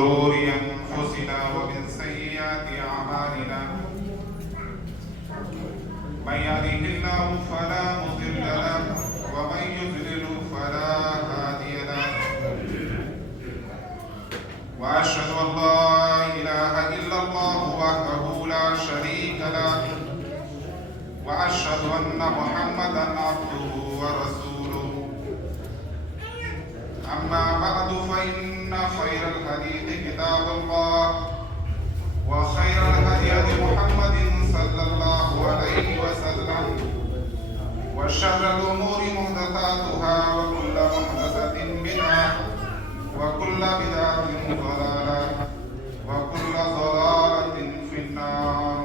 شرور أنفسنا ومن سيئات أعمالنا من يهده الله فلا مضل له ومن يضلل فلا هادي له وأشهد أن لا إله إلا الله وحده لا شريك له وأشهد أن محمدا عبده ورسوله أما بعد فإن خير الحديث كتاب الله وخير الهدي محمد صلى الله عليه وسلم وشر الأمور محدثاتها وكل محدثة بدعة وكل بدعة ضلالة وكل ضلالة في النار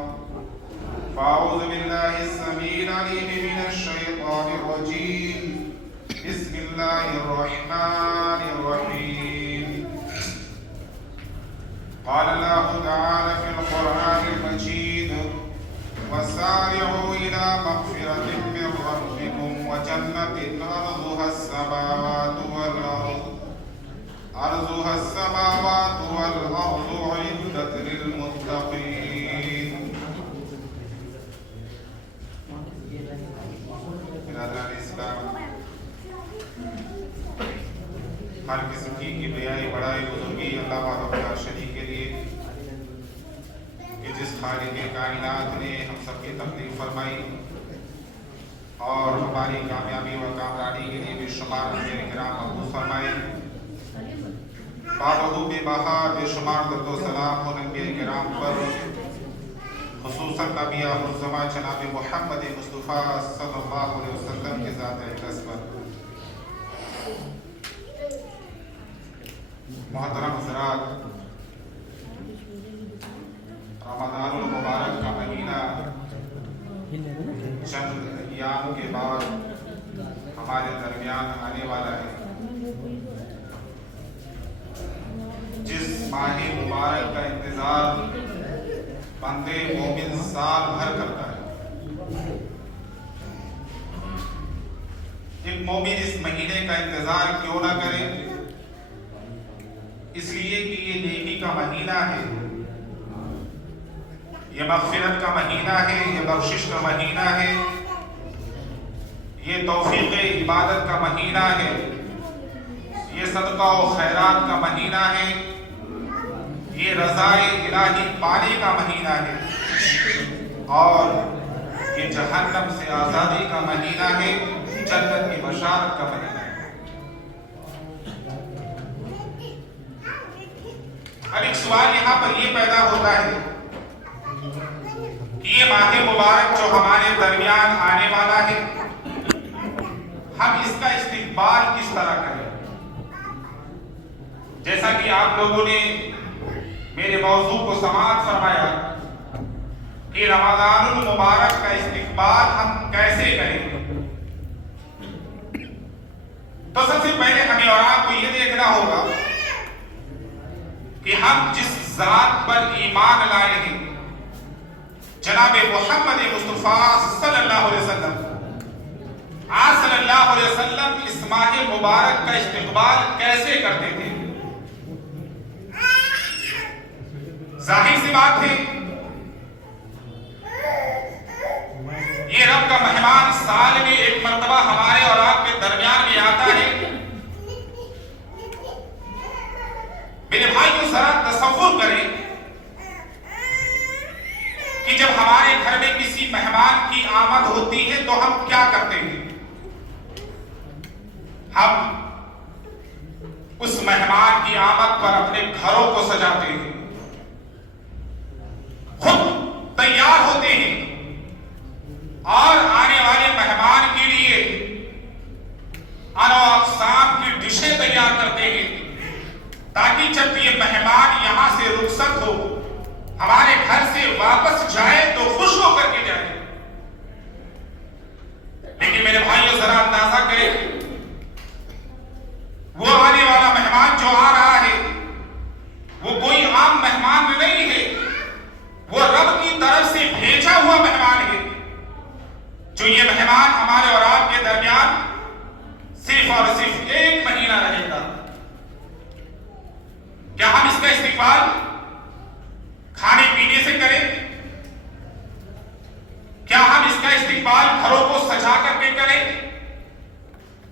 فأعوذ بالله السميع العليم من الشيطان الرجيم بسم الله الرحمن الرحيم قال الله تعالى في القرآن المجيد وسارعوا إلى مغفرة من ربكم وجنة أرضها السماوات والأرض أعدت للمتقين. برادران اسلام، ہر قسم کی کبریائی بڑائی بزرگی اللہ وحدہ شریک کے لیے کہ جس خالق کائنات نے ہم سب کی تکلیف فرمائی اور ہماری کامیابی و کامرانی کے لیے بے شمار انبیاء کرام محفوظ فرمائے. بابہو بے بہا بے شمار درد و سلام ان انبیاء کرام پر، خصوصاً نبی آخر الزمان جناب محمد مصطفیٰ صلی اللہ علیہ وسلم کے ذات اقدس پر. محترم حضرات، رمضان المبارک کا مہینہ چند ایام کے بعد ہمارے درمیان آنے والا ہے. جس ماہ مبارک کا انتظار بندے مومن سال بھر کرتا ہے، ایک مومن اس مہینے کا انتظار کیوں نہ کرے؟ اس لیے کہ یہ نیکی کا مہینہ ہے، یہ مغفرت کا مہینہ ہے، یہ بخشش کا مہینہ ہے، یہ توفیق عبادت کا مہینہ ہے، یہ صدقہ و خیرات کا مہینہ ہے، یہ رضا الہی پانے کا مہینہ ہے، اور یہ جہنم سے آزادی کا مہینہ ہے، جنت کی بشارت کا مہینہ ہے. اب ایک سوال یہاں پر یہ پیدا ہوتا ہے کہ یہ ماہ مبارک جو ہمارے درمیان آنے والا ہے، ہم اس کا استقبال کس طرح کریں؟ جیسا کہ آپ لوگوں نے میرے موضوع کو سماعت فرمایا کہ رمضان المبارک کا استقبال ہم کیسے کریں، تو سب سے پہلے ہمیں اور آپ کو یہ دیکھنا ہوگا کہ ہم جس ذات پر ایمان لائے ہیں، جناب محمد مصطفیٰ صلی اللہ علیہ وسلم، آپ صلی اللہ علیہ وسلم اس ماہ مبارک کا استقبال کیسے کرتے تھے؟ ظاہر سی بات ہے، یہ رب کا مہمان سال میں ایک مرتبہ ہمارے اور آپ کے درمیان میں آتا ہے. میرے بھائیوں ذرا تصور کریں کہ جب ہمارے گھر میں کسی مہمان کی آمد ہوتی ہے تو ہم کیا کرتے ہیں؟ ہم اس مہمان کی آمد پر اپنے گھروں کو سجاتے ہیں، خود تیار ہوتے ہیں اور آنے والے مہمان کے لیے انواع اقسام کی ڈشیں تیار کرتے ہیں تاکہ جب یہ مہمان یہاں سے رخصت ہو، ہمارے گھر سے واپس جائے تو خوش ہو کر کے جائے. لیکن میرے بھائیوں ذرا اندازہ کریں، وہ آنے والا مہمان جو آ رہا ہے وہ کوئی عام مہمان نہیں ہے، وہ رب کی طرف سے بھیجا ہوا مہمان ہے، جو یہ مہمان ہمارے اور آپ کے درمیان صرف اور صرف ایک مہینہ رہے گا. کیا ہم ہم اس کا استقبال کھانے پینے سے کریں؟ کیا ہم اس کا استقبال گھروں کو سجا کر کے کریں،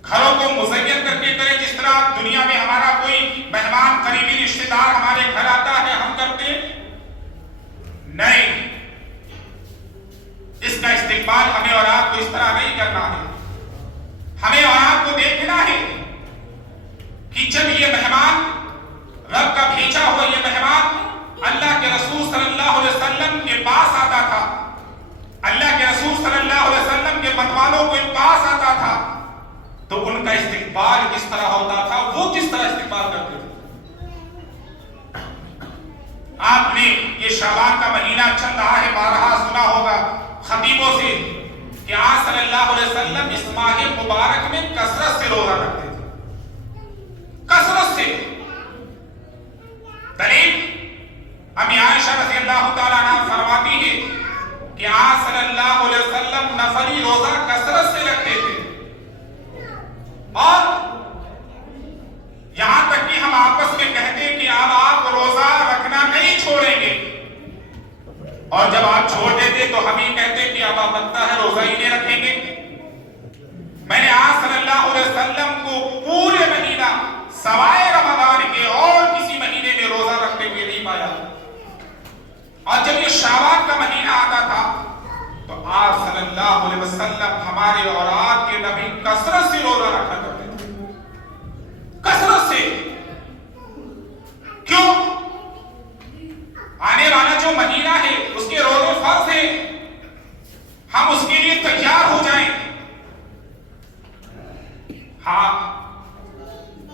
گھروں کو مزین کر کے کریں، جس طرح دنیا میں ہمارا کوئی مہمان قریبی رشتہ دار ہمارے گھر آتا ہے ہم کرتے ہیں؟ نہیں، اس کا استقبال ہمیں اور آپ کو اس طرح نہیں کرنا ہے. ہمیں اور آپ کو دیکھنا ہے کہ جب یہ مہمان، رب کا بھیجا ہوا یہ مہمان اللہ کے رسول صلی اللہ علیہ وسلم کے پاس آتا تھا، اللہ کے رسول صلی اللہ علیہ وسلم کے متوالوں کے پاس آتا تھا، تو ان کا استقبال کس طرح ہوتا تھا، وہ کس طرح استقبال کرتے تھے. آپ نے یہ شعبان کا مہینہ چل رہا ہے، بارہا سنا ہوگا خطیبوں سے کہ آپ صلی اللہ علیہ وسلم اس ماہ مبارک میں کثرت سے روزہ رکھتے تھے، کثرت سے. دلیل امی عائشہ رضی اللہ تعالیٰ عنہ فرماتی ہے کہ آپ صلی اللہ علیہ وسلم نفلی روزہ کثرت سے رکھتے تھے، اور یہاں تک کہ ہم آپس میں کہتے کہ اب آپ روزہ رکھنا نہیں چھوڑیں گے، اور جب آپ چھوڑ دیتے تو ہم یہ کہتے کہ اب آپ لگتا ہے روزہ ہی نہیں رکھیں گے. میں نے آپ صلی اللہ علیہ وسلم کو پورے مہینہ سوائے رمضان کے اور کسی مہینے میں روزہ رکھتے ہوئے نہیں پایا. اور جب یہ شعبان کا مہینہ آتا تھا تو آپ صلی اللہ علیہ وسلم ہمارے اور آپ کے نبی کثرت سے روزہ رکھا کرتے تھے، کثرت سے. کیوں؟ آنے والا جو مہینہ ہے اس کے روزے فرض ہیں، ہم اس کے لیے تیار ہو جائیں. ہاں،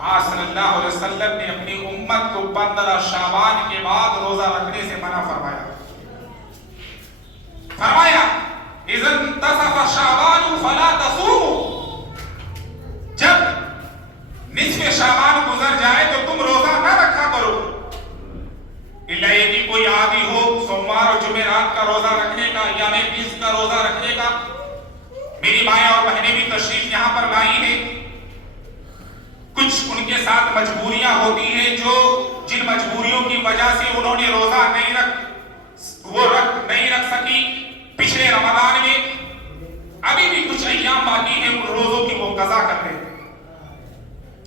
آپ صلی اللہ علیہ وسلم نے اپنی امت کو 15 شعبان کے بعد روزہ رکھنے سے منع فرمایا. فرمایا اذا انتصف شعبان فلا تصوموا، جب نصف شعبان گزر جائے تو تم روزہ نہ رکھا کرو، الا یہ کہ کوئی عادی ہو سوموار اور جمعرات کا روزہ رکھنے کا یا میں 20 کا روزہ رکھنے کا. میری مائیں اور بہنیں بھی تشریف یہاں پر لائی ہیں، کچھ ان کے ساتھ مجبوریاں ہوتی ہیں، جو جن مجبوریوں کی وجہ سے انہوں نے روزہ نہیں رکھ سکی پچھلے رمضان میں. ابھی بھی کچھ ایام باقی ہیں ان روزوں کی، وہ قضا کر لیں.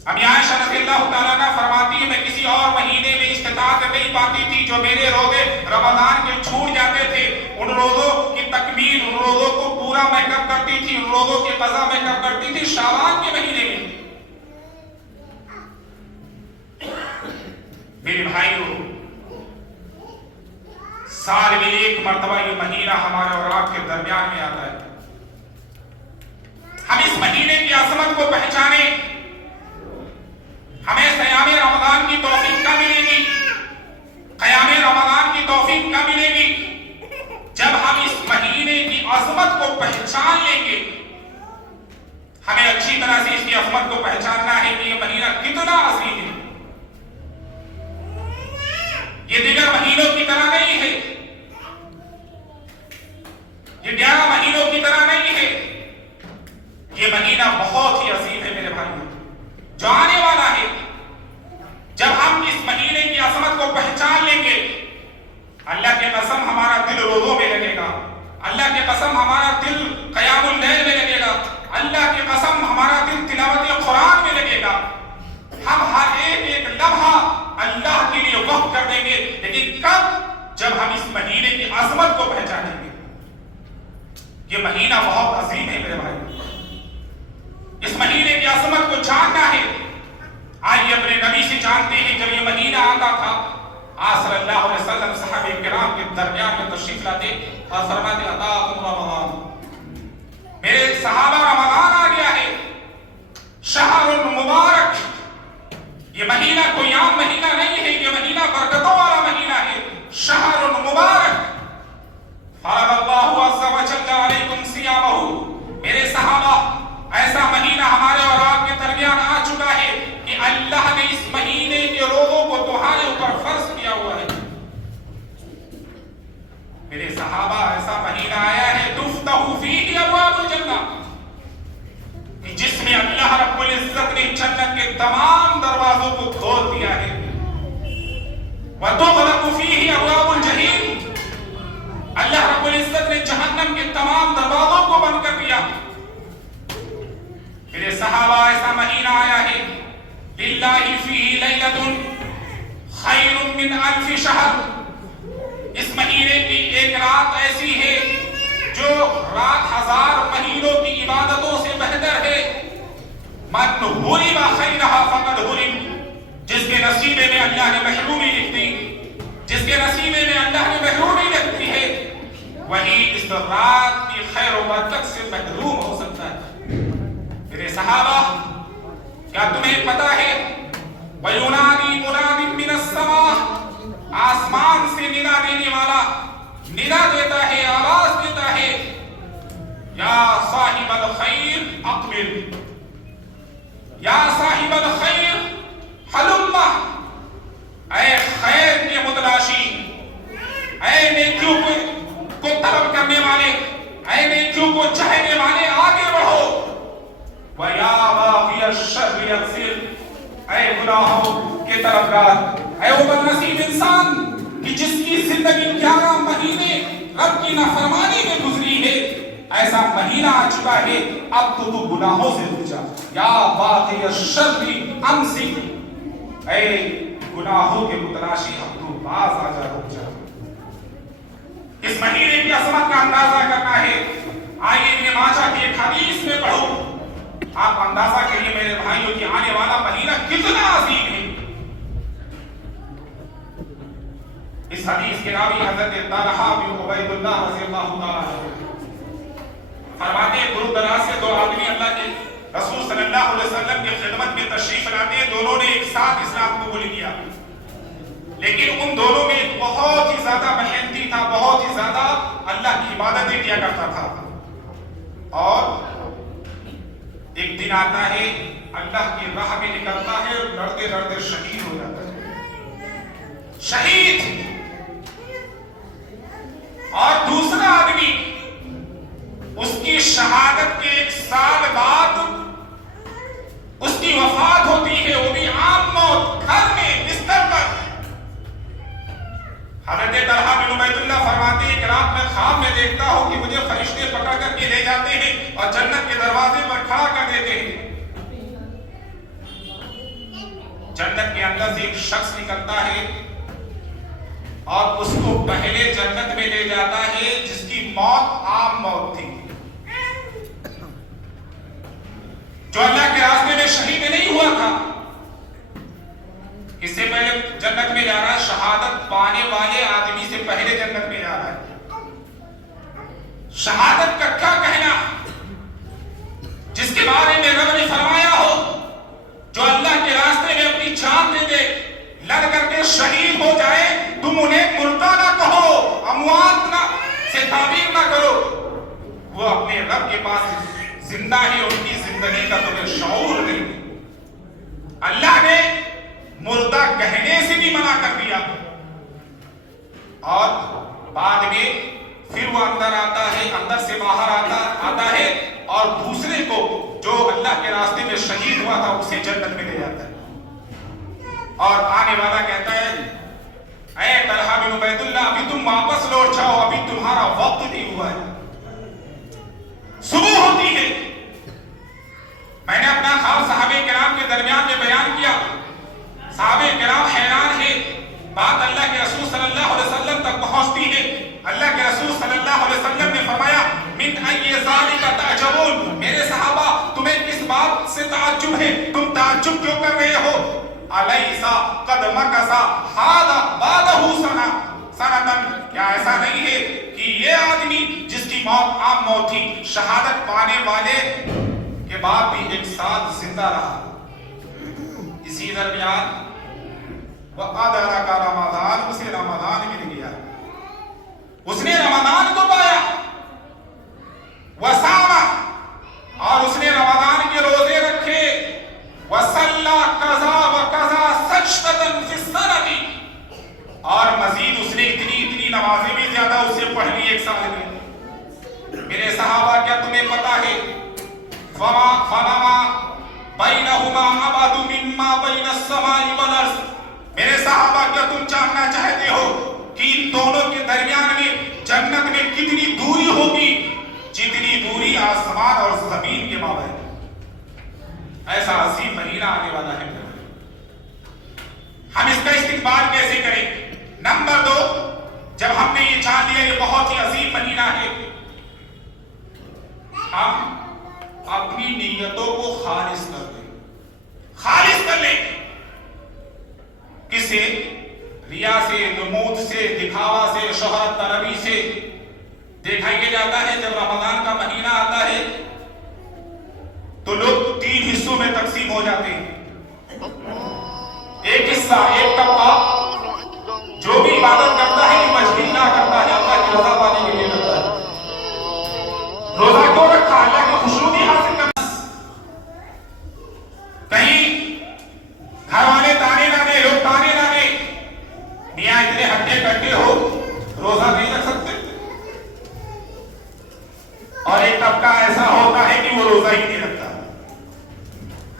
اب عائشہ رضی اللہ تعالیٰ عنہ فرماتی ہے میں کسی اور مہینے میں استطاعت نہیں پاتی تھی، جو میرے روزے رمضان کے چھوٹ جاتے تھے ان روزوں کی تکمیل، ان روزوں کو پورا میں کب کرتی تھی، ان روزوں کی قضا میں کب کرتی تھی؟ شعبان کے مہینے میں. میرے بھائیوں، سال میں ایک مرتبہ یہ مہینہ ہمارے اور آپ کے درمیان میں آتا ہے. ہم اس مہینے کی عظمت کو پہچانے، ہمیں صیام رمضان کی توفیق کب ملے گی، قیام رمضان کی توفیق کب ملے گی؟ جب ہم اس مہینے کی عظمت کو پہچان لیں گے. ہمیں اچھی طرح سے اس کی عظمت کو پہچاننا ہے کہ یہ مہینہ کتنا عظیم ہے. یہ دیگر مہینوں کی طرح نہیں ہے، یہ 11 مہینوں کی طرح نہیں ہے. یہ مہینہ بہت ہی عظیم ہے میرے بھائیوں، جو آنے والا ہے. جب ہم اس مہینے کی عظمت کو پہچان لیں گے، اللہ کے قسم ہمارا دل روزوں میں لگے گا، اللہ کے قسم ہمارا دل قیام اللیل میں لگے گا، اللہ کی قسم ہمارا دل تلاوت قرآن میں لگے گا. ہم ہر ایک لمحہ اللہ کے لیے وقف کر دیں گے. لیکن کب؟ جب ہم اس مہینے کی عظمت کو پہچانیں گے. یہ مہینہ بہت عظیم ہے میرے بھائی، اس مہینے کی عظمت کو جاننا ہے. آئیے اپنے نبی سے جانتے ہیں. جب یہ مہینہ آتا تھا آپ صلی اللہ علیہ وسلم صحابہ کرام کے درمیان میں تشریف لاتے اور فرماتے اتاکم رمضان، میرے صحابہ رمضان آ گیا ہے، شہر مبارک. یہ مہینہ کوئی عام مہینہ نہیں ہے، یہ مہینہ برکتوں والا مہینہ ہے، شہر مبارک. فرض اللہ عز و جل علیکم صیامہ. میرے صحابہ، ایسا مہینہ ہمارے اور آپ کے درمیان آ چکا ہے کہ اللہ نے اس مہینے کے روزوں کو تمہارے اوپر فرض کیا ہوا ہے. میرے صحابہ، ایسا مہینہ آیا ہے تفتح فیہ ابواب الجنہ، جس میں اللہ رب العزت نے جنت کے تمام دروازوں کو کھول دیا ہے. للہ فیہ لیلۃ خیر من الف شہر، اس مہینے کی ایک رات ایسی ہے جو رات 1000 مہینوں کی عبادتوں سے بہتر ہے۔ من حرم خیرہا فقد حرم، جس کے نصیبے میں اللہ نے محرومی لکھ دی، جس کے نصیبے میں اللہ نے محرومی لکھی ہے، وہی اس رات کی خیر و برکت سے محروم ہو سکتا ہے۔ میرے صحابہ، کیا تمہیں پتا ہے وَيُنَادِي مُنَادٍ مِّنَ السَّمَاءِ، آسمان سے ندا دینے والا ندا دیتا ہے، آواز دیتا ہے، یا صاحب الخیر اقبل، یا صاحب الخیر حلم، اے خیر کے متلاشی، اے نیکیوں کو طلب کرنے والے، اے نیکیوں کو چاہنے والے، آگے بڑھو۔ وَيَا بَاغِيَ الشَّرِّ اقْصِرْ، اے گناہوں کے طرفدار، اے وہ بدنصیب انسان کہ جس کی زندگی 11 مہینے رب کی نافرمانی میں گزری ہے، ایسا مہینہ آ چکا ہے، اب تو گناہوں سے رک جا۔ یا باغی الشر امسک، اے گناہوں کے متلاشی اب تو باز آ جا، رک جا۔ اس مہینے کی عظمت کا اندازہ کرنا ہے، آئیے ابن ماجہ کی ایک حدیث میں پڑھو، آپ اندازہ کریے میرے بھائیوں کہ آنے والا مہینہ کتنا عظیم ہے۔ اس حدیث کے راوی حضرت طلحہ بن عبید اللہ رضی اللہ تعالیٰ عنہ فرماتے ہیں، دور دراز سے دو آدمی اللہ کے رسول صلی اللہ علیہ وسلم کی خدمت میں تشریف لاتے ہیں، دونوں نے ایک ساتھ اسلام قبول کیا، لیکن ان دونوں میں ایک بہت ہی زیادہ محنتی تھا، بہت ہی زیادہ اللہ کی عبادتیں کیا کرتا تھا، اور ایک دن آتا ہے اللہ کی راہ میں نکلتا ہے، لڑتے لڑتے شہید ہو جاتا ہے، شہید۔ اور دوسرا آدمی اس کی شہادت کے 1 سال بعد اس کی وفات ہوتی ہے، وہ بھی عام موت، گھر میں بستر پر۔ حضرت طلحہ بن عبید اللہ فرماتے ہیں کہ رات میں خواب میں دیکھتا ہوں کہ مجھے فرشتے پکڑ کر کے لے جاتے ہیں اور جنت کے دروازے پر کھڑا کر دیتے ہیں۔ جنت کے اندر سے ایک شخص نکلتا ہے اور اس کو پہلے جنت میں لے جاتا ہے جس کی موت عام موت تھی، جو اللہ کے راستے میں شہید نہیں ہوا تھا، اس سے پہلے جنت میں جا رہا ہے، شہادت پانے والے آدمی سے پہلے جنت میں جا رہا ہے۔ شہادت کا کیا کہنا، جس کے بارے میں رب نے فرمایا ہو جو اللہ کے راستے میں اپنی جان دے دے، لڑ کر کے شہید ہو جائے، تم انہیں مردہ نہ کہو، اموات نہ سے تعبیر نہ کرو، وہ اپنے رب کے پاس زندہ ہے، ان کی زندگی کا تمہیں شعور نہیں۔ اللہ نے مردہ کہنے سے بھی منع کر دیا، اور بعد میں پھر وہ اندر آتا ہے، اندر سے باہر آتا ہے، اور دوسرے کو جو اللہ کے راستے میں شہید ہوا تھا اسے جنت میں لے جاتا ہے، اور آنے والا کہتا ہے، اے طلحہ بن عبید اللہ، ابھی تم واپس لوٹ جاؤ، ابھی تمہارا وقت نہیں ہوا ہے۔ صبح ہوتی ہے، میں نے اپنا خواب صحابہ کرام کے درمیان میں بیان کیا، صحابہ کرام حیران ہیں، بات اللہ کے رسول صلی اللہ علیہ وسلم تک پہنچتی ہے۔ اللہ کے رسول صلی اللہ علیہ وسلم نے فرمایا، من ای ذالک تعجبون، میرے صحابہ تمہیں کس بات سے تعجب ہے، تم تعجب کیوں کر رہے ہو؟ الیس قد مکث ھذا بعدہ سنۃ، کیا ایسا نہیں ہے کہ یہ آدمی جس کی موت عام موت تھی، شہادت پانے والے کے بعد بھی 1 سال زندہ رہا۔ اسی درمیان وَأَدْرَكَ رمضان، اسے رمضان مل گیا، اس نے رمضان کو پایا، وَصَامَ، اور اس نے رمضان کے روزے رکھے، وَصَلَّى كَذَا وَكَذَا سَجْدَةً فِي السَّنَةِ، اور مزید اس نے اتنی نمازیں بھی زیادہ اسے پڑھ لی 1 سال میں۔ میرے صحابہ، کیا تمہیں پتا ہے فَنَمَا بَيْنَهُمَا أَبْعَدُ مِمَّا بَيْنَ السَّمَاءِ وَالْأَرْضِ، میرے صحابہ کیا تم جاننا چاہتے ہو کہ ان دونوں کے درمیان میں جنت میں کتنی دوری ہوگی؟ جتنی دوری آسمان اور زمین کے مابین۔ ایسا عظیم مہینہ آنے والا ہے۔ جمود سے، دکھاوا سے، شہرت طلبی سے دیکھا یہ جاتا ہے جب رمضان کا مہینہ آتا ہے تو لوگ 3 حصوں میں تقسیم ہو جاتے ہیں. ایک حصہ، ایک طبقہ جو بھی عبادت کرتا ہے یہ وجہ اللہ کرتا ہے، اللہ کی رضا پانے کے لیے کرتا ہے. روزہ کیوں رکھا؟ اللہ کی خوشنودی حاصل کرنا. کہیں گھر والے تانے نہ دے، لوگ تانے نہ دے، میاں اتنے ہٹے کٹے ہو روزہ نہیں رکھ سکتے. اور ایک طبقہ ایسا ہوتا ہے کہ وہ روزہ ہی نہیں رکھتا.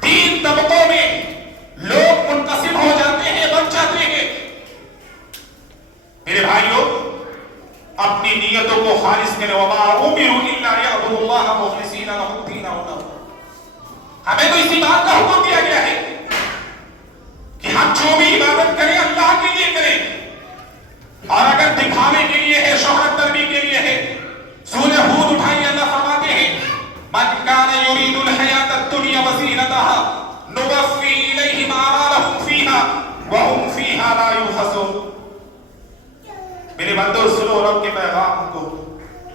3 طبقوں میں لوگ منقسم ہو جاتے ہیں، بن جاتے ہیں. میرے بھائیوں، اپنی نیتوں کو خالص کریں. وما امروا الا ليعبدوا الله مخلصين له الدين حنفاء. ہمیں تو اسی بات کا حکم دیا گیا ہے کہ ہم جو بھی عبادت کریں اللہ کے لیے کریں، اور اگر دکھاوے کے لیے ہے، شہرت طلبی کے لیے ہے. سورہ ہود اٹھائیے، اللہ فرماتے ہیں من كان يريد الحياة الدنيا وزينتها نوفي إليهم أعمالهم فيها وهم فيها لا يبخسون. میرے بندو سنو رب کے پیغام کو.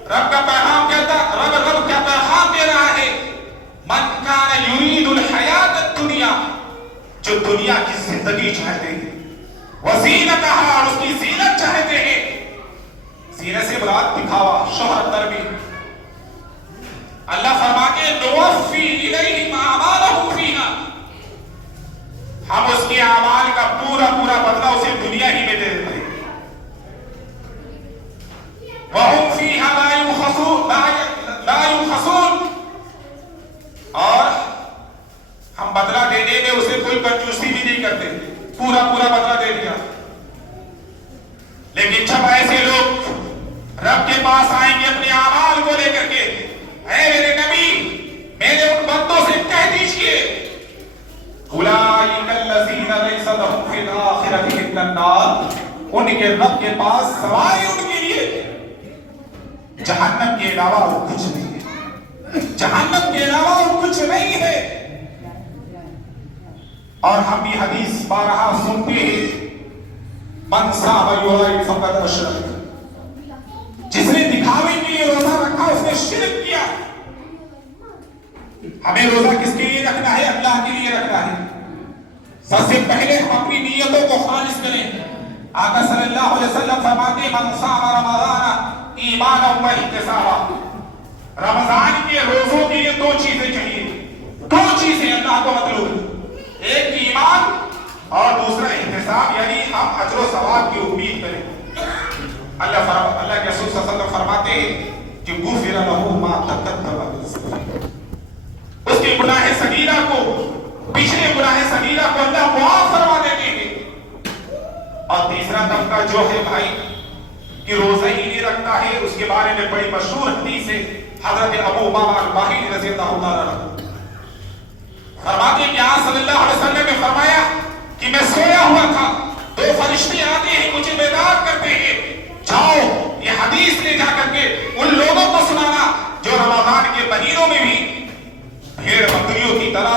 رب کا پیغام کہتا، رب کیا پیغام دے رہا ہے؟ من كان يريد الحياة الدنيا، جو دنیا کی زندگی چاہتے ہیں، وزینتها، اور اس کی زینت چاہتے ہیں. زینت سے مراد دکھاوا، شہرت طلبی. اللہ فرماتے ہیں نوفی الیہم اعمالہم فیہا، ہم اس کے اعمال کا پورا بدلہ اسے دنیا ہی میں دے دیتے ہیں. وہم فیہا لا یبخسون، اور ہم بدلہ دینے میں اسے کوئی کنجوسی بھی نہیں کرتے، پورا بدلہ دے دیا. لیکن جب ایسے لوگ رب کے پاس آئیں گے اپنے اعمال کو لے کر کے، اے میرے نبی میرے ان بندوں سے کہہ دیجئے اولئک الذین لیس لہم فی الآخرۃ الا النار، ان کے رب کے پاس سوائے ان کے لیے جہنم کے علاوہ اور کچھ نہیں ہے. جہنم کے علاوہ اور کچھ نہیں ہے. اور ہم بھی حدیث بارہا سنتے ہیں من صام یوم فقد اشرک، جس نے دکھاوے کے لیے روزہ رکھا اس نے شرک کیا. ہمیں روزہ کس کے لیے رکھنا ہے؟ اللہ کے لیے رکھنا ہے. سب سے پہلے ہم اپنی نیتوں کو خالص کریں. آقا صلی اللہ علیہ وسلم فرماتے ہیں من صام رمضان ایمانا و احتسابا، رمضان کے روزوں کے لیے 2 چیزیں چاہیے. 2 چیزیں اللہ کو مطلوب، ایک ایمان اور دوسرا احتساب، یعنی ہم اجر و ثواب کی امید کریں. اللہ کے رسول صلی اللہ علیہ وسلم فرماتے ہیں کہ غفر له ما تقدم من ذنبه، اس کے گناہ صغیرہ کو، پچھلے گناہ صغیرہ کو اللہ معاف فرما دیتے ہیں. اور تیسرا طبقہ جو ہے بھائی کہ روزہ ہی نہیں رکھتا ہے، اس کے بارے میں بڑی مشہور حدیث ہے حضرت ابو امامہ الباہلی رضی اللہ عنہ فرماتے ہیں کہ آپ صلی اللہ علیہ وسلم نے فرمایا کہ میں سویا ہوا تھا، 2 فرشتے آتے ہیں مجھے بیدار کرتے ہیں، جاؤ یہ حدیث لے جا کر کے ان لوگوں کو سنانا جو رمضان کے مہینوں میں بھی بھیڑ بکریوں کی طرح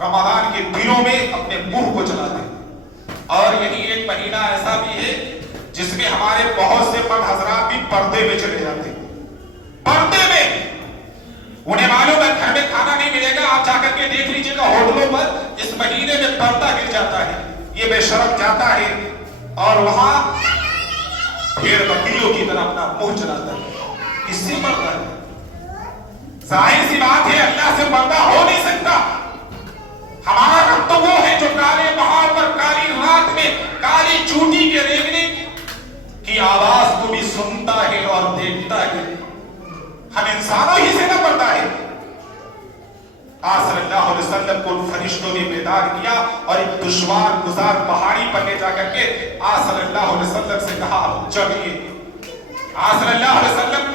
رمضان کے دنوں میں اپنے منہ کو چلاتے ہیں. اور یہی ایک مہینہ ایسا بھی ہے جس میں ہمارے بہت سے مرد حضرات بھی پردے میں چلے جاتے ہیں. پردے میں انہیں معلوم ہے گھر میں کھانا نہیں ملے گا، آپ جا کر کے دیکھ لیجئے گا ہوٹلوں پر اس مہینے میں پردہ گر جاتا ہے. یہ بے شرم جاتا ہے اور وہاں بھیڑ بکریوں کی طرح اپنا منہ چلاتا ہے. اس سے پردہ ہے. ظاہر سی بات ہے اللہ سے پردہ ہو نہیں سکتا. ہمارا رب تو وہ ہے جو کالے پہاڑ پر کالی رات میں کالی چوٹی کے ریگنے کی آواز کو بھی سنتا ہے اور دیکھتا ہے. ہم انسانوں ہی سے نہ پڑتا ہے. آپ صلی اللہ علیہ وسلم کو ان فرشتوں نے بیدار کیا اور ایک دشوار گزار پہاڑی پر لے جا کر کے آپ صلی اللہ علیہ وسلم سے کہا چڑھیے. آپ صلی اللہ علیہ وسلم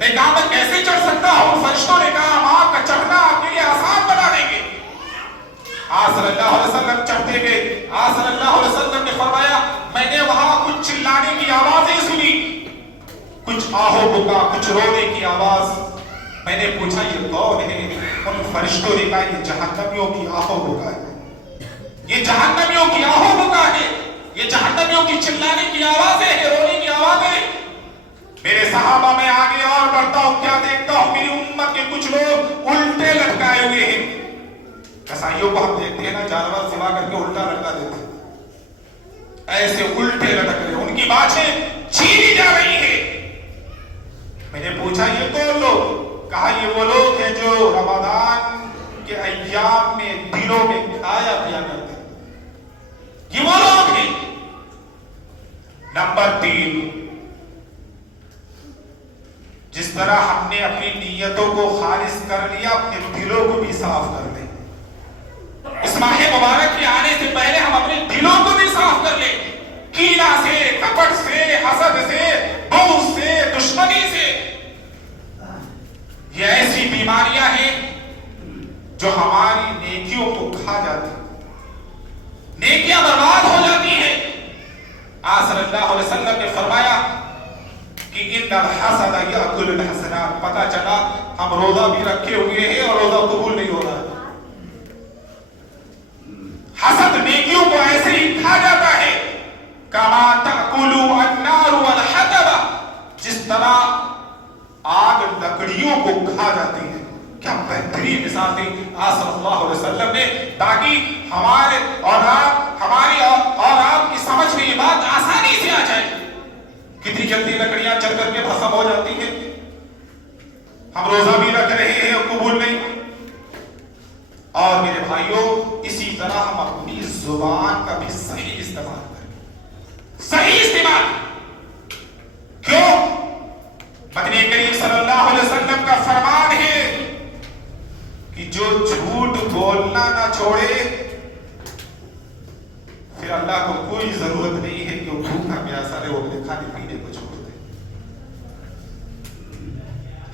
نے کہا میں کیسے چڑھ سکتا ہوں؟ فرشتوں نے کہا ہم آپ کا چڑھنا آپ کے لیے آسان بنا دیں گے. آپ صلی اللہ علیہ وسلم چڑھتے گئے. آپ صلی اللہ علیہ وسلم نے فرمایا میں نے وہاں کچھ چلانے کی آوازیں سنی، کچھ آہو بکا، کچھ رونے کی آواز. میں نے پوچھا یہ کون ہے؟ ان فرشتوں نے کہا یہ جہنمیوں کی آہو بکا ہے، یہ جہنمیوں کی آہو بکا ہے. یہ جہنمیوں کی چلانے کی آوازیں ہیں، رونے کی آوازیں. میرے صحابہ میں آگے اور بڑھتا ہوں، کیا دیکھتا ہوں میری امت کے کچھ لوگ الٹے لٹکائے ہوئے ہیں. کسائیوں کو ہم دیکھتے ہیں نا، جانور سوا کر کے الٹا لٹکا دیتے ہیں، ایسے الٹے لٹک رہے، ان کی باتیں چھینی جا رہی ہیں. میں نے پوچھا یہ کون لوگ؟ کہا یہ وہ لوگ ہیں جو رمضان کے ایام میں دلوں میں کھایا پیا کرتے ہیں. یہ وہ لوگ ہیں. نمبر 3، جس طرح ہم نے اپنی نیتوں کو خالص کر لیا، اپنے دلوں کو بھی صاف کر لیں. اس ماہ مبارک کے آنے سے پہلے ہم اپنے دلوں کو بھی صاف کر لیں، کینہ سے، کپٹ سے، حسد سے، بغض سے، دشمنی سے. یہ ایسی بیماریاں ہیں جو ہماری نیکیوں کو کھا جاتی ہیں، نیکیاں برباد ہو جاتی ہیں. آج صلی اللہ علیہ وسلم نے فرمایا کہ ان الحسد یاکل الحسنات. پتہ چلا ہم روزہ بھی رکھے ہوئے ہیں اور روزہ قبول نہیں ہو رہا ہے. حسد نیکیوں کو ایسے ہی کھا جاتا ہے. کما تاکل النار والحطب، جس طرح آگ لکڑیوں کو کھا جاتی ہے. کیا بہترین مثال دی آج صلی اللہ علیہ وسلم نے، تاکہ ہمارے اور آپ، ہماری اور آپ کی سمجھ میں یہ بات آسانی سے آ جائے. کتنی جلدی لکڑیاں چل کر کے بھسم ہو جاتی ہیں. ہم روزہ بھی رکھ رہے ہیں اور قبول نہیں. اور میرے بھائیوں، اسی طرح ہم اپنی زبان کا بھی صحیح استعمال کریں. صحیح استعمال کیوں؟ مدنی کریم صلی اللہ علیہ وسلم کا فرمان ہے کہ جو جھوٹ بولنا نہ چھوڑے، پھر اللہ کو کوئی ضرورت نہیں ہے کہ وہ بھوکا پیاسا رہے، وہ اپنے کھانے پینے کو چھوڑ دے.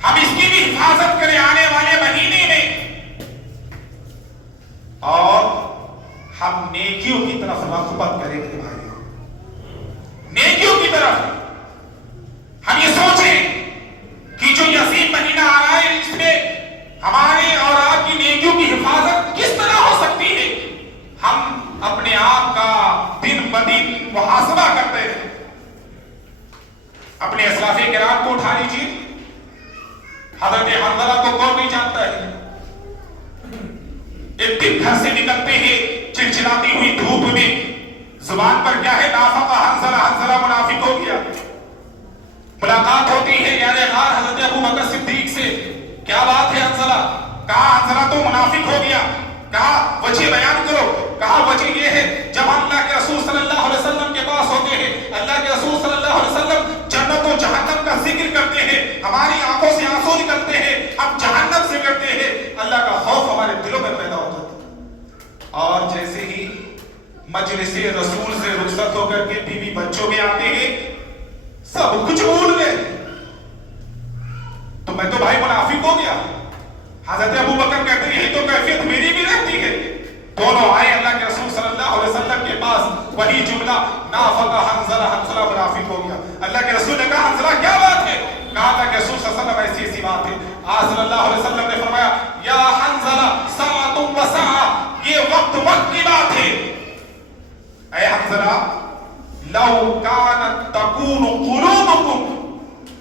ہم اس کی بھی حفاظت کریں آنے والے مہینے میں، اور ہم نیکیوں کی طرف رغبت کریں گے. بھائیوں، نیکیوں کی طرف ہم یہ سوچیں کہ جو یہ عظیم مہینہ آ رہا ہے، اس میں ہمارے اور آپ کی نیکیوں کی حفاظت کس طرح ہو سکتی ہے. ہم اپنے آپ کا دن بدن محاسبہ کرتے ہیں. اپنے اسلاف کرام کو اٹھا لیجیے. حضرت حنظلہ کو کون نہیں جانتا ہے؟ ایک دن گھر سے نکلتے ہیں چلچلاتی ہوئی دھوپ میں، زبان پر کیا ہے؟ نافقہ حنظلہ، حنظلہ منافق ہو گیا. ملاقات ہوتی ہے یار غار حضرت ابو بکر صدیق سے. کیا بات ہے حنظلہ؟ کہا حنظلہ تو منافق ہو گیا. کہا وجہ بیان کرو. کہا وجہ یہ ہے، جب اللہ کے رسول صلی اللہ علیہ وسلم کے پاس ہوتے ہیں، اللہ کے رسول صلی اللہ علیہ وسلم جنت و جہنم کا ذکر کرتے ہیں، ہماری آنکھوں سے آنسو نکلتے ہیں، ہم جہنم سے کرتے ہیں، اللہ کا خوف ہمارے دلوں میں پیدا ہو جاتا ہے. اور جیسے ہی مجلس رسول سے رخصت ہو کر کے بیوی بچوں میں آتے ہیں، سب کچھ بھول گئے. تو میں تو بھائی منافق ہو گیا. حضرت ابو بکر کہتے ہیں یہی تو کیفیت میری بھی رہتی ہے. دونوں آئے اللہ کے رسول صلی اللہ علیہ وسلم کے پاس، وہی جملہ نافقہ حنظلہ، حنظلہ منافق ہو گیا. اللہ کے رسول نے کہا حنظلہ کیا بات ہے؟ کہا تھا کہ رسول صلی اللہ علیہ وسلم ایسی ایسی بات ہے. آج صلی اللہ علیہ وسلم نے فرمایا یا حنظلہ ساعۃ و ساعۃ، یہ وقت وقت کی بات ہے. اے حنظلہ، لو كانت تكون قلوبكم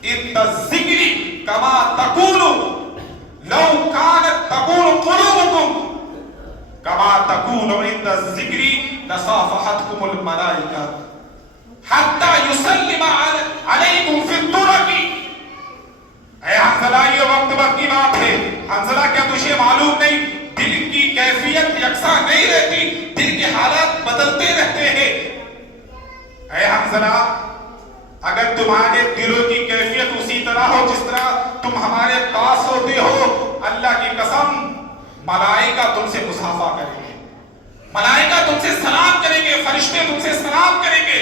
عند الذكر كما تكون، لو كانت تكون قلوبكم كما تكون عند الذكر لصافحتكم الملائكة حتى يسلم عليكم في الطرق. اے حنظلہ، یہ وقت وقت کی بات ہے. حنظلہ کیا تجھے معلوم نہیں دل کی کیفیت یکساں نہیں رہتی، دل کے حالات بدلتے رہتے ہیں. اے حنظلہ، اگر تمہارے دلوں کی کیفیت اسی طرح ہو جس طرح تم ہمارے پاس ہوتے ہو، اللہ کی قسم ملائکہ تم سے مصافحہ کریں گے، ملائکہ تم سے سلام کریں گے، فرشتے تم سے سلام کریں گے.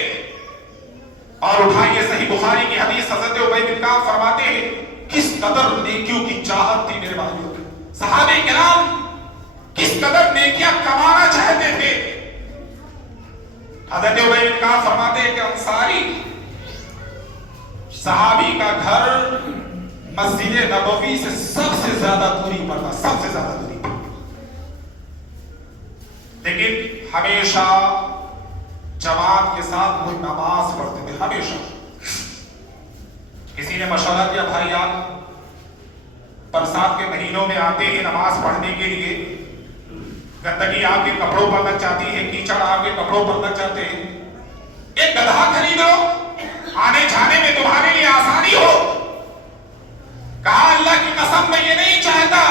اور اٹھائیے صحیح بخاری کی حدیث، حضرت ابی بن کعب فرماتے ہیں کس قدر نیکیوں کی چاہت تھی میرے بھائیوں. صحابہ کرام کس قدر نیکیاں کمانا چاہتے تھے. حضرت ابی بن کعب فرماتے ہیں کہ انصاری صحابی کا گھر مسجد نبوی سے سب سے زیادہ دوری پر تھا، سب سے زیادہ دوری پر. لیکن ہمیشہ جماعت کے ساتھ وہ نماز پڑھتے تھے ہمیشہ. کسی نے مشورہ دیا بھائی آپ برسات کے مہینوں میں آتے ہیں نماز پڑھنے کے لیے, گندگی آپ کے کپڑوں پر لگ جاتی ہے, کیچڑ آپ کے کپڑوں پر لگ جاتے ہیں, ایک گدھا خریدو آنے جانے میں تمہارے لیے آسانی ہو. کہا اللہ کی قسم میں یہ نہیں چاہتا,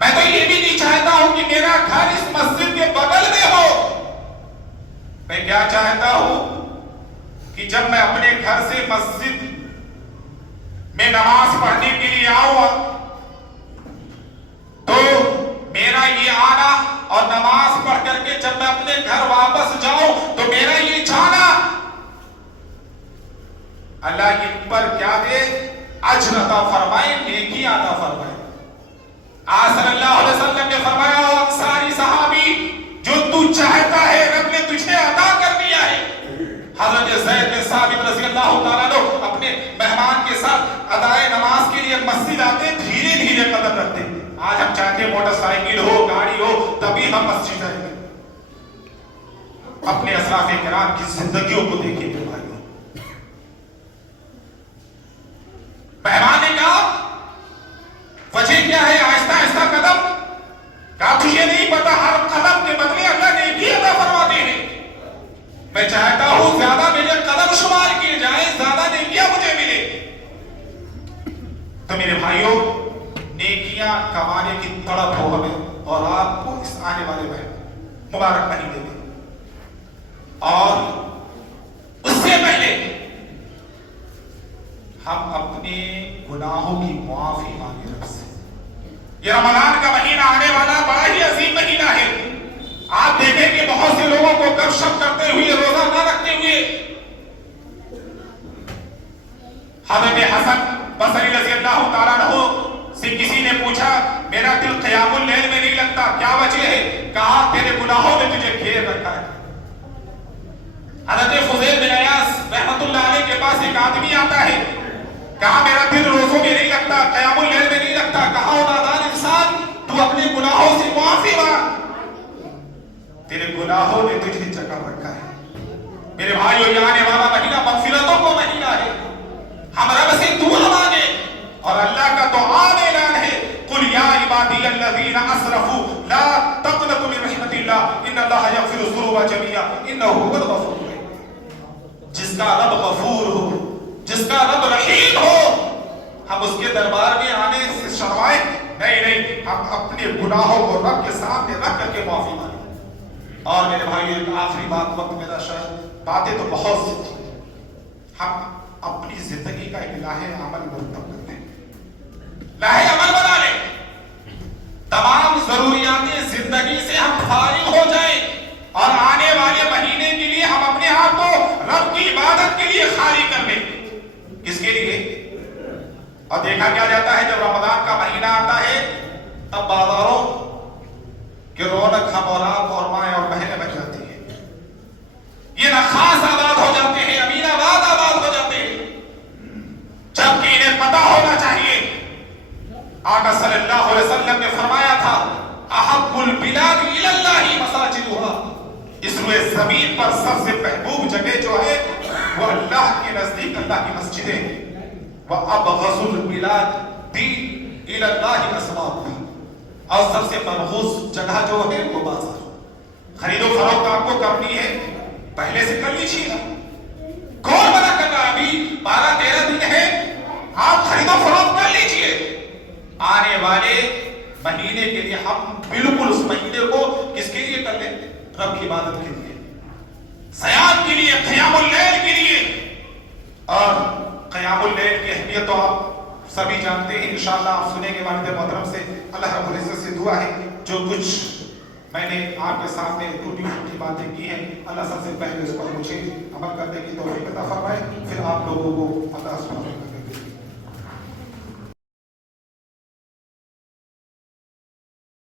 میں تو یہ بھی نہیں چاہتا ہوں کہ میرا گھر اس مسجد کے بغل میں ہو. میں کیا چاہتا ہوں کہ جب میں اپنے گھر سے مسجد میں نماز پڑھنے کے لیے آؤں تو میرا یہ آنا اور نماز پڑھ کر کے جب میں اپنے گھر واپس جاؤں تو میرا یہ جانا اللہ کے اوپر کیا دے, اجر عطا فرمائے, نیکی عطا فرمائے. آج صلی اللہ علیہ وسلم نے فرمایا انصاری صحابی جو تو چاہتا ہے رب نے تجھے عطا کر دیا ہے. حضرت زید بن ثابت رضی اللہ تعالیٰ عنہ اپنے مہمان کے ساتھ ادائے نماز کے لیے مسجد آتے, دھیرے دھیرے قدم رکھتے. آج ہم چاہتے ہیں موٹر سائیکل ہو, گاڑی ہو, تبھی ہم مسجد جائیں گے. اپنے اسلاف کرام کی زندگیوں کو دیکھیں میرے بھائیوں. مہمان نے کہا وجہ کیا ہے, آہستہ آہستہ قدم. کہا تجھے نہیں پتا ہر قدم کے بدلے اللہ نیکی عطا فرماتے ہیں. میں چاہتا ہوں زیادہ میرے قدم شمار کیے جائیں, زیادہ نیکیاں مجھے ملے. تو میرے بھائیوں نیکیاں کمانے کی تڑپ ہو ہمیں اور آپ کو اس آنے والے میں مبارک مہینے میں, اور اس سے پہلے ہم اپنے گناہوں کی معافی مانگے رب سے. یہ رمضان کا مہینہ آنے والا بڑا ہی عظیم مہینہ ہے. آپ دیکھیں کہ بہت سے لوگوں کو گپ شپ کرتے ہوئے, روزہ نہ رکھتے ہوئے, حضرت حسن بصری رضی اللہ تعالیٰ عنہ سے کسی نے پوچھا میرا دل قیام اللیل میں نہیں لگتا, کیا وجہ ہے؟ کہا تیرے گناہوں میں تجھے گھیر رکھا ہے. حضرت فضیل بن عیاض رحمت اللہ علیہ کے پاس ایک آدمی آتا ہے, کہا میرا دل روزوں میں نہیں لگتا, قیام اللیل میں نہیں لگتا. کہا نادان انسان تو اپنے گناہوں سے معافی مانگ, تیرے گناہوں نے تجھے جگہ رکھا ہے. میرے بھائیو یہ آنے والا مہینہ مغفرتوں کا مہینہ ہے. ہم رب سے دعا مانگے, اور اللہ کا تو عام اعلان ہے قل یا عبادی الذین اسرفوا لا تقنطوا من رحمت اللہ ان اللہ یغفر الذنوب جميعا انہ هو الغفور الرحیم. جس کا رب غفور ہو, جس کا رب رحیم ہو, ہم اس کے دربار میں آنے سے شرمائیں نہیں, ہم اپنے گناہوں کو رب کے سامنے رکھ کر کے معافی مانگیں. اور میرے بھائی ایک آخری بات, وقت میرا شاید باتیں تو بہت سی تھی, ہم اپنی زندگی کا ایک لاہ عمل مرتب کرتے ہیں. لاہ عمل بنا لیں, تمام ضروریات زندگی سے ہم فارغ ہو جائیں اور آنے والے مہینے کے لیے ہم اپنے آپ کو رب کی عبادت کے لیے خالی کر لیں. کس کے لیے؟ اور دیکھا کیا جاتا ہے جب رمضان کا مہینہ آتا ہے تب بازاروں کہ رونق ہم اور آپ اور مائیں اور بہنیں بن جاتی ہیں. یہ نخاس آباد ہو جاتے ہیں, امین آباد آباد ہو جاتے ہیں, جبکہ انہیں پتا ہونا چاہیے آقا صلی اللہ علیہ وسلم نے فرمایا تھا احب البلاد الی اللہ مساجدها, اس روئے زمین پر سب سے محبوب جگہ جو ہے وہ اللہ کے نزدیک اللہ کی مسجدیں ہیں. وابغض البلاد الی اللہ اسواقها, اور سب سے مرغوب جگہ جو ہے وہ بازار. خرید و فروخت آپ کو کرنی ہے پہلے سے کر لیجیے نا, کون منع کر رہا؟ ابھی 12-13 دن ہے, آپ خرید و فروخت کر لیجیے. آنے والے مہینے کے لیے ہم بالکل اس مہینے کو کس کے لیے کر لیں؟ رب کی عبادت کے لیے, صیام کے لیے, قیام اللیل کے لیے. اور قیام اللیل کی اہمیت تو آپ سبھی جانتے ہیں, انشاءاللہ آپ سنیں گے والد محترم سے. اللہ رب العزت سے دعا ہے جو کچھ میں نے آپ کے سامنے ٹوٹی پھوٹی باتیں کی ہیں, اللہ سب سے پہلے اس پر مجھے عمل کرنے کی توفیق عطا فرمائے, پھر آپ لوگوں کو اللہ سبحانہ